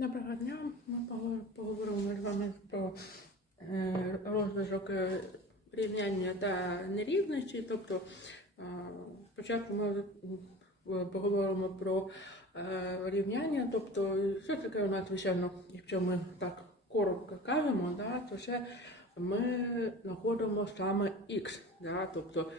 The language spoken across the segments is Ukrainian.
Доброго дня. Ми поговоримо з вами про е, розвиток е, рівняння та нерівності. Тобто е, спочатку ми поговоримо про рівняння, тобто що таке у нас, звичайно, якщо ми так коротко кажемо, да, то це ми знаходимо саме x. Да, тобто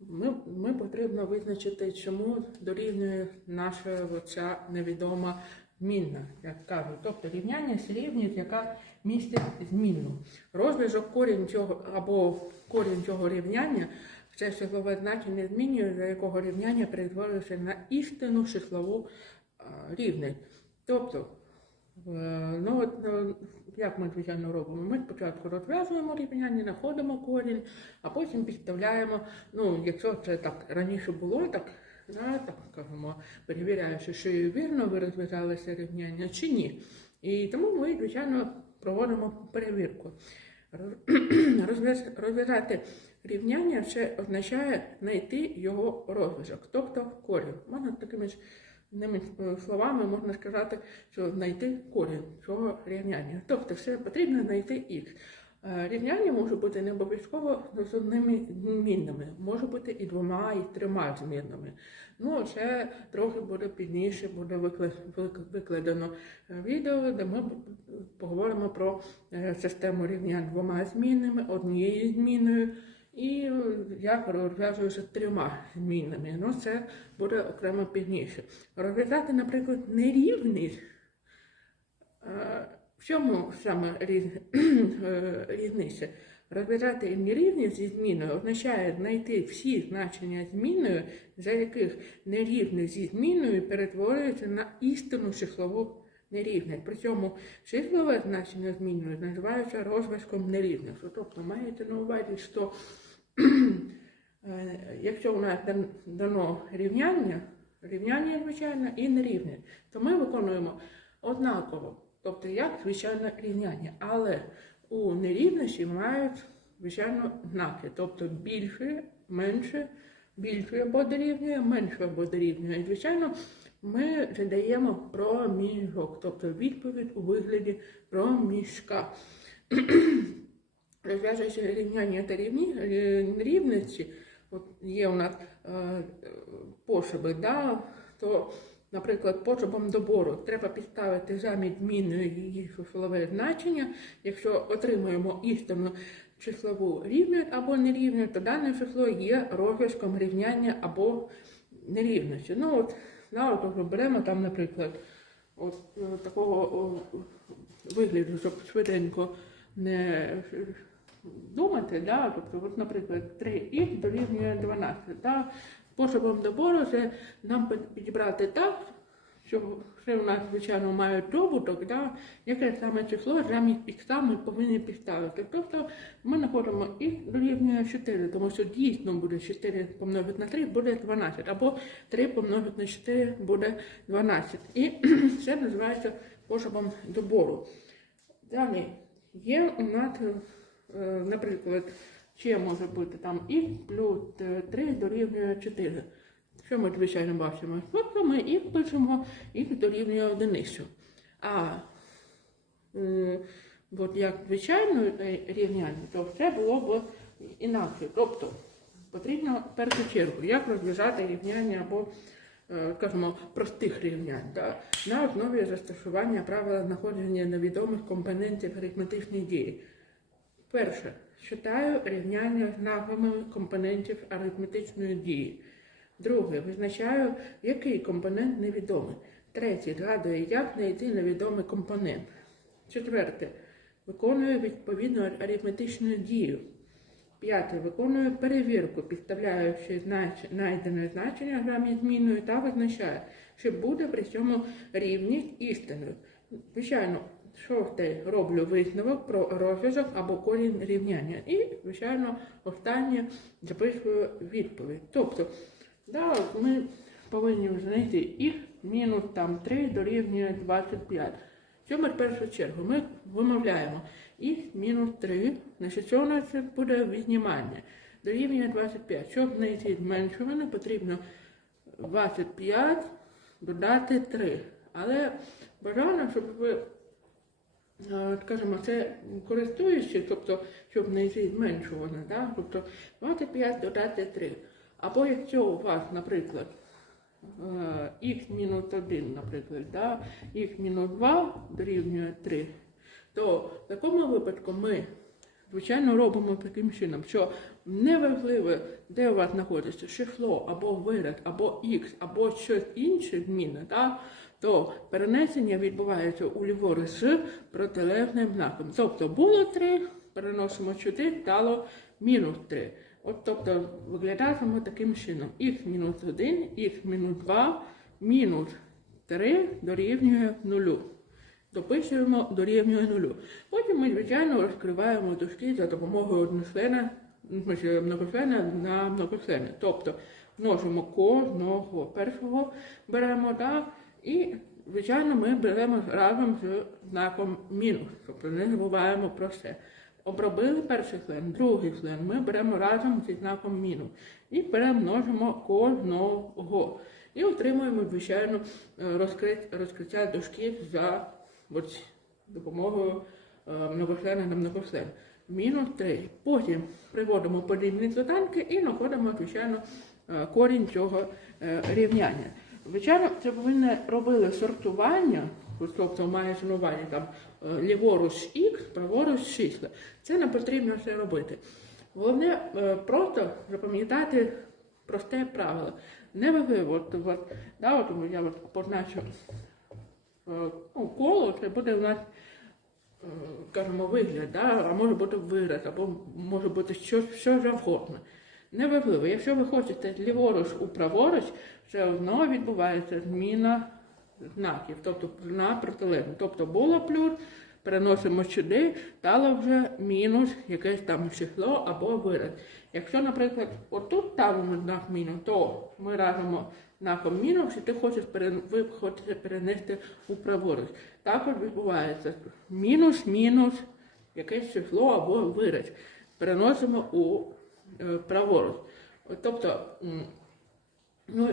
ми, ми потрібно визначити, чому дорівнює наша ця невідома змінна, як кажуть. Тобто рівняння рівність, яка містить змінну. Розв'язок корінь цього або корінь цього рівняння це числове значення змінює, за якого рівняння перетворюється на істинну числову рівність. Тобто, ну от е, як ми звичайно робимо? Ми спочатку розв'язуємо рівняння, знаходимо корінь, а потім підставляємо. Ну, якщо це так раніше було, так, да, так перевіряючи, що вірно ви розв'язали це рівняння чи ні. І тому ми, звичайно, проводимо перевірку. Розв'язати рівняння це означає знайти його розв'язок, тобто корінь. Можна такими ж е, словами можна сказати, що знайти корінь цього рівняння. Тобто все потрібно знайти х. Е, Рівняння може бути не обов'язково з одними змінними, може бути і двома, і трьома змінними. Ну, це трохи буде пізніше, буде викладено відео, де ми поговоримо про е, систему рівнянь двома змінними, однією зміною. І е, як розв'язуюся трьома змінами. Ну, це буде окремо пізніше. Розв'язати, наприклад, нерівність. Чому саме е, різниця? Розв'язати нерівність зі зміною означає знайти всі значення зміною, за яких нерівність зі зміною перетворюється на істинну числову нерівність. При цьому числове значення зміною називається розв'язком нерівності. Тобто маєте на увазі, що Е, Якщо у нас дано рівняння, рівняння звичайно і нерівне, то ми виконуємо однаково, тобто як звичайне рівняння, але у нерівності мають звичайно знаки, тобто більше, менше, більше або дорівнює, менше або дорівнює. І, звичайно, ми задаємо проміжок, тобто відповідь у вигляді проміжка. Розв'язуючи рівняння та рівні, е, рівності, от є у нас е, пошуби, да, то, наприклад, пошубом добору треба підставити замість зміною її числове значення. Якщо отримуємо істинну числову рівність або нерівність, то дане число є розв'язком рівняння або нерівності. Ну, от, да, от беремо там, наприклад, от е, такого вигляду, щоб швиденько не думати, да? тобто, от, наприклад, 3х дорівнює 12. Да? Способом добору це нам підібрати так, що все у нас, звичайно, має добуток, да? яке саме число замість х ми повинні підставити. Тобто ми знаходимо х дорівнює 4, тому що дійсно буде 4 помножити на 3 буде 12, або 3 помножити на 4 буде 12. І це називається способом добору. Далі є у нас, е, наприклад, ще може бути там х плюс 3 дорівнює 4. Що ми звичайно бачимо? Тобто ми х пишемо, х дорівнює одиницю. А е, от як звичайно е, рівняння, то все було б інакше. Тобто потрібно в першу чергу, як розв'язати рівняння або е, скажімо, простих рівнянь да, на основі застосування правила знаходження невідомих компонентів арифметичної дії. Перше, читаю рівняння з назвами компонентів арифметичної дії. Друге, визначаю, який компонент невідомий. Третє, згадую, як знайти невідомий компонент. Четверте, виконую відповідну арифметичну дію. П'яте. Виконую перевірку, підставляючи знайдене значення замість зміною та визначаю, чи буде при цьому рівність істиною. Звичайно, шосте роблю висновок про розв'язок або корінь рівняння. І, звичайно, останнє записую відповідь. Тобто, да, ми повинні знайти х мінус там 3 дорівнює 25. Що ми в першу чергу? Ми вимовляємо х мінус 3, значить, що у нас це буде віднімання. Дорівнює 25. Щоб знайти зменшуване, потрібно 25 додати 3. Але бажано, щоб ви скажімо, це користуючи, тобто, щоб не зменшувати, да? тобто 25 додати 3. Або якщо у вас, наприклад, е, х мінус 1, наприклад, да? х мінус 2 дорівнює 3, то в такому випадку ми, звичайно, робимо таким чином, що неважливо, де у вас знаходиться число, або вираз, або х, або щось інше зміни, да? То перенесення відбувається у ліворуч з протилежним знаком. Тобто було 3, переносимо сюди, стало мінус 3. От тобто виглядатиме таким чином. х мінус 1, х мінус 2, мінус 3 дорівнює 0. Дописуємо дорівнює 0. Потім ми, звичайно, розкриваємо дужки за допомогою одночлена, ну, многочлена на многочлени. Тобто множимо кожного першого беремо, да, і, звичайно, ми беремо разом з знаком мінус. Тобто не забуваємо про це. Обробили перший член, другий член, ми беремо разом зі знаком мінус і перемножимо кожного. І отримуємо, звичайно, розкриття дужків за от, допомогою е, многочлена на многочлен. Мінус 3. Потім приводимо подібні доданки і знаходимо, звичайно, е, корінь цього е, рівняння. Звичайно, це повинно робили сортування, тобто має на увазі там е, ліворуч х, праворуч числа. Це не потрібно все робити. Головне е, просто запам'ятати просте правило. Не важливо, от, я позначу е, ну, коло, це буде у нас, скажімо, вигляд, да, а може бути вираз, або може бути що, що завгодно. Неважливо, якщо ви хочете ліворуч у праворуч, все одно відбувається зміна знаків, тобто на протилежну. Тобто було плюс, переносимо сюди, стало вже мінус якесь там число або вираз. Якщо, наприклад, отут ставимо знак мінус, то ми разимо знаком мінус, і ти хочеш ви хочете перенести у праворуч. Також відбувається мінус, мінус, якесь число або вираз. Переносимо у праворуч. Тобто, ну,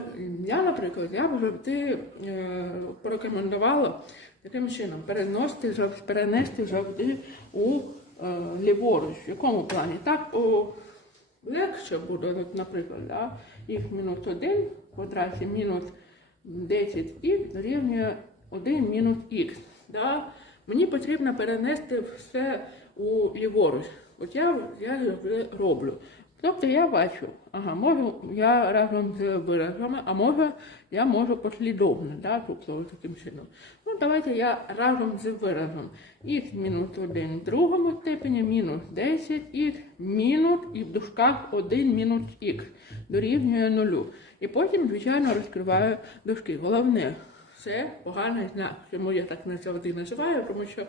я, наприклад, я б завжди е, порекомендувала таким чином переносити, перенести завжди у е, ліворуч. В якому плані? Так о, легше буде, от, наприклад, да? х мінус 1 в квадраті мінус 10х дорівнює 1 мінус х. Да? Мені потрібно перенести все у ліворуч. От я, я роблю. Тобто я бачу, ага, можу я разом з виразами, а може я можу послідовно, да, тобто таким чином. Ну, давайте я разом з виразом. х мінус 1 в другому степені, мінус 10 х, мінус і в дужках 1 мінус х дорівнює 0. І потім, звичайно, розкриваю дужки. Головне, це поганий знак. Чому я так не завжди називаю, тому що е,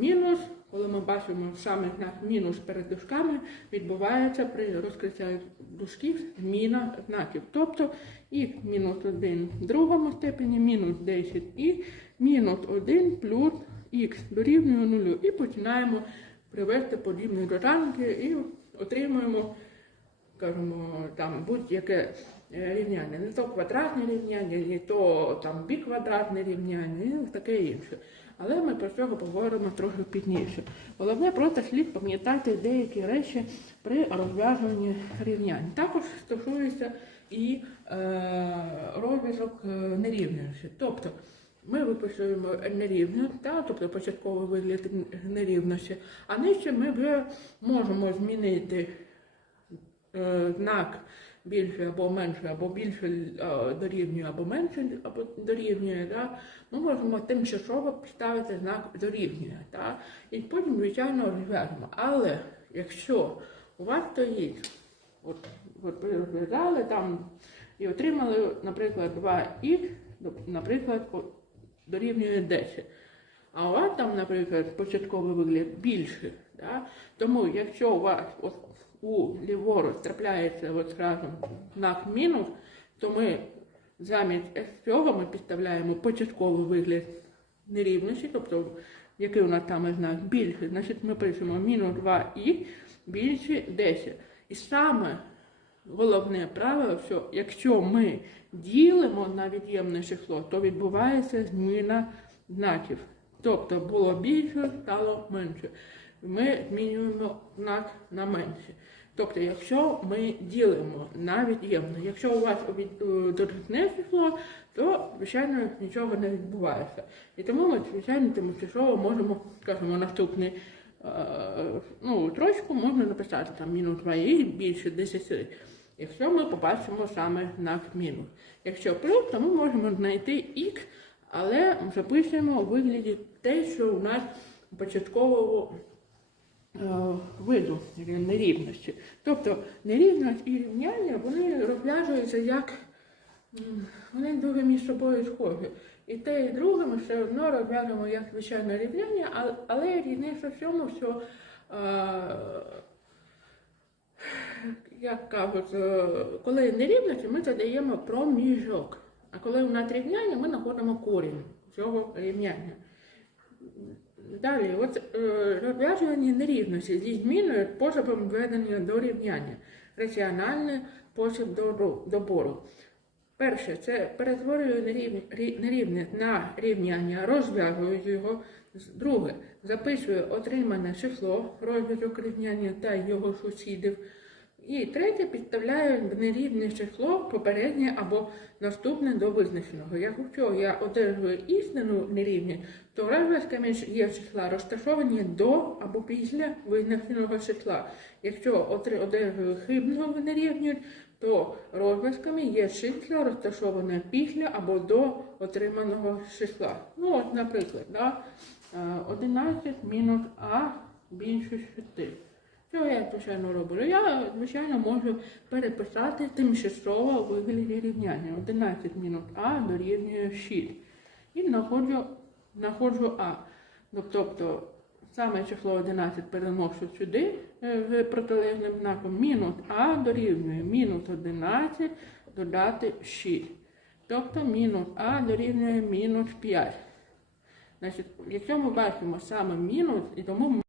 мінус, коли ми бачимо саме знак мінус перед дужками, відбувається при розкритті дужків зміна знаків. Тобто х мінус 1 в другому степені, мінус 10 і мінус 1 плюс х дорівнює 0. І починаємо привести подібні доданки і отримуємо скажімо, там будь-яке е, рівняння, не то квадратне рівняння, не то там біквадратне рівняння, і таке інше. Але ми про цього поговоримо трохи пізніше. Головне просто слід пам'ятати деякі речі при розв'язуванні рівнянь. Також стосується і е, розв'язок е, нерівності. Тобто ми виписуємо нерівність, та, тобто початковий вигляд нерівності, а нижче ми вже можемо змінити знак більше або менше, або більше е, дорівнює, або менше або дорівнює, да? ми можемо тимчасово поставити знак дорівнює. Да? І потім, звичайно, розв'яжемо. Але якщо у вас стоїть, от, от ви розв'язали там і отримали, наприклад, 2х, наприклад, дорівнює 10. А у вас там, наприклад, початковий вигляд більше. Да? Тому якщо у вас у ліворуч трапляється от разом знак мінус, то ми замість цього ми підставляємо початковий вигляд нерівності, тобто який у нас там знак більше, значить ми пишемо мінус 2 і більше 10. І саме головне правило, що якщо ми ділимо на від'ємне число, то відбувається зміна знаків. Тобто було більше, стало менше. Ми змінюємо знак на менше. Тобто, якщо ми ділимо на від'ємне, якщо у вас е, додатне число, то звичайно нічого не відбувається. І тому ми, звичайно, тимчасово можемо, скажімо, наступний е, ну, трошку можна написати там мінус 2 і більше 10. Якщо ми побачимо саме знак мінус. Якщо плюс, то ми можемо знайти х, але запишемо у вигляді те, що у нас початкового виду нерівності. Тобто нерівність і рівняння вони розв'язуються як вони дуже між собою схожі. І те, і друге ми все одно розв'язуємо як звичайне рівняння, але різниця в тому, що е, як кажуть, е, коли нерівності, ми задаємо проміжок. А коли у нас рівняння, ми знаходимо корінь цього рівняння. Далі, от е, розв'язування нерівності зі зміною способом введення до рівняння. Раціональний спосіб до- добору. Перше, це перетворюю нерів- нерівність на рівняння, розв'язую його. Друге, записую отримане число, розв'язок рівняння та його сусідів. І третє, підставляю нерівне число попереднє або наступне до визначеного. Якщо я одержую істину нерівність, то розв'язками ж є числа розташовані до або після визначеного числа. Якщо одержую хибну нерівність, то розв'язками є числа розташоване після або до отриманого числа. Ну, от, наприклад, да, е, 11 мінус А більше 6. Що я, звичайно, роблю? Я, звичайно, можу переписати тимчасово у вигляді рівняння. 11 мінус А дорівнює 6. І знаходжу, знаходжу А. Ну, Тобто саме число 11 переношу сюди е, з протилежним знаком. Мінус А дорівнює мінус 11 додати 6. Тобто мінус А дорівнює мінус 5. Значить, якщо ми бачимо саме мінус, і тому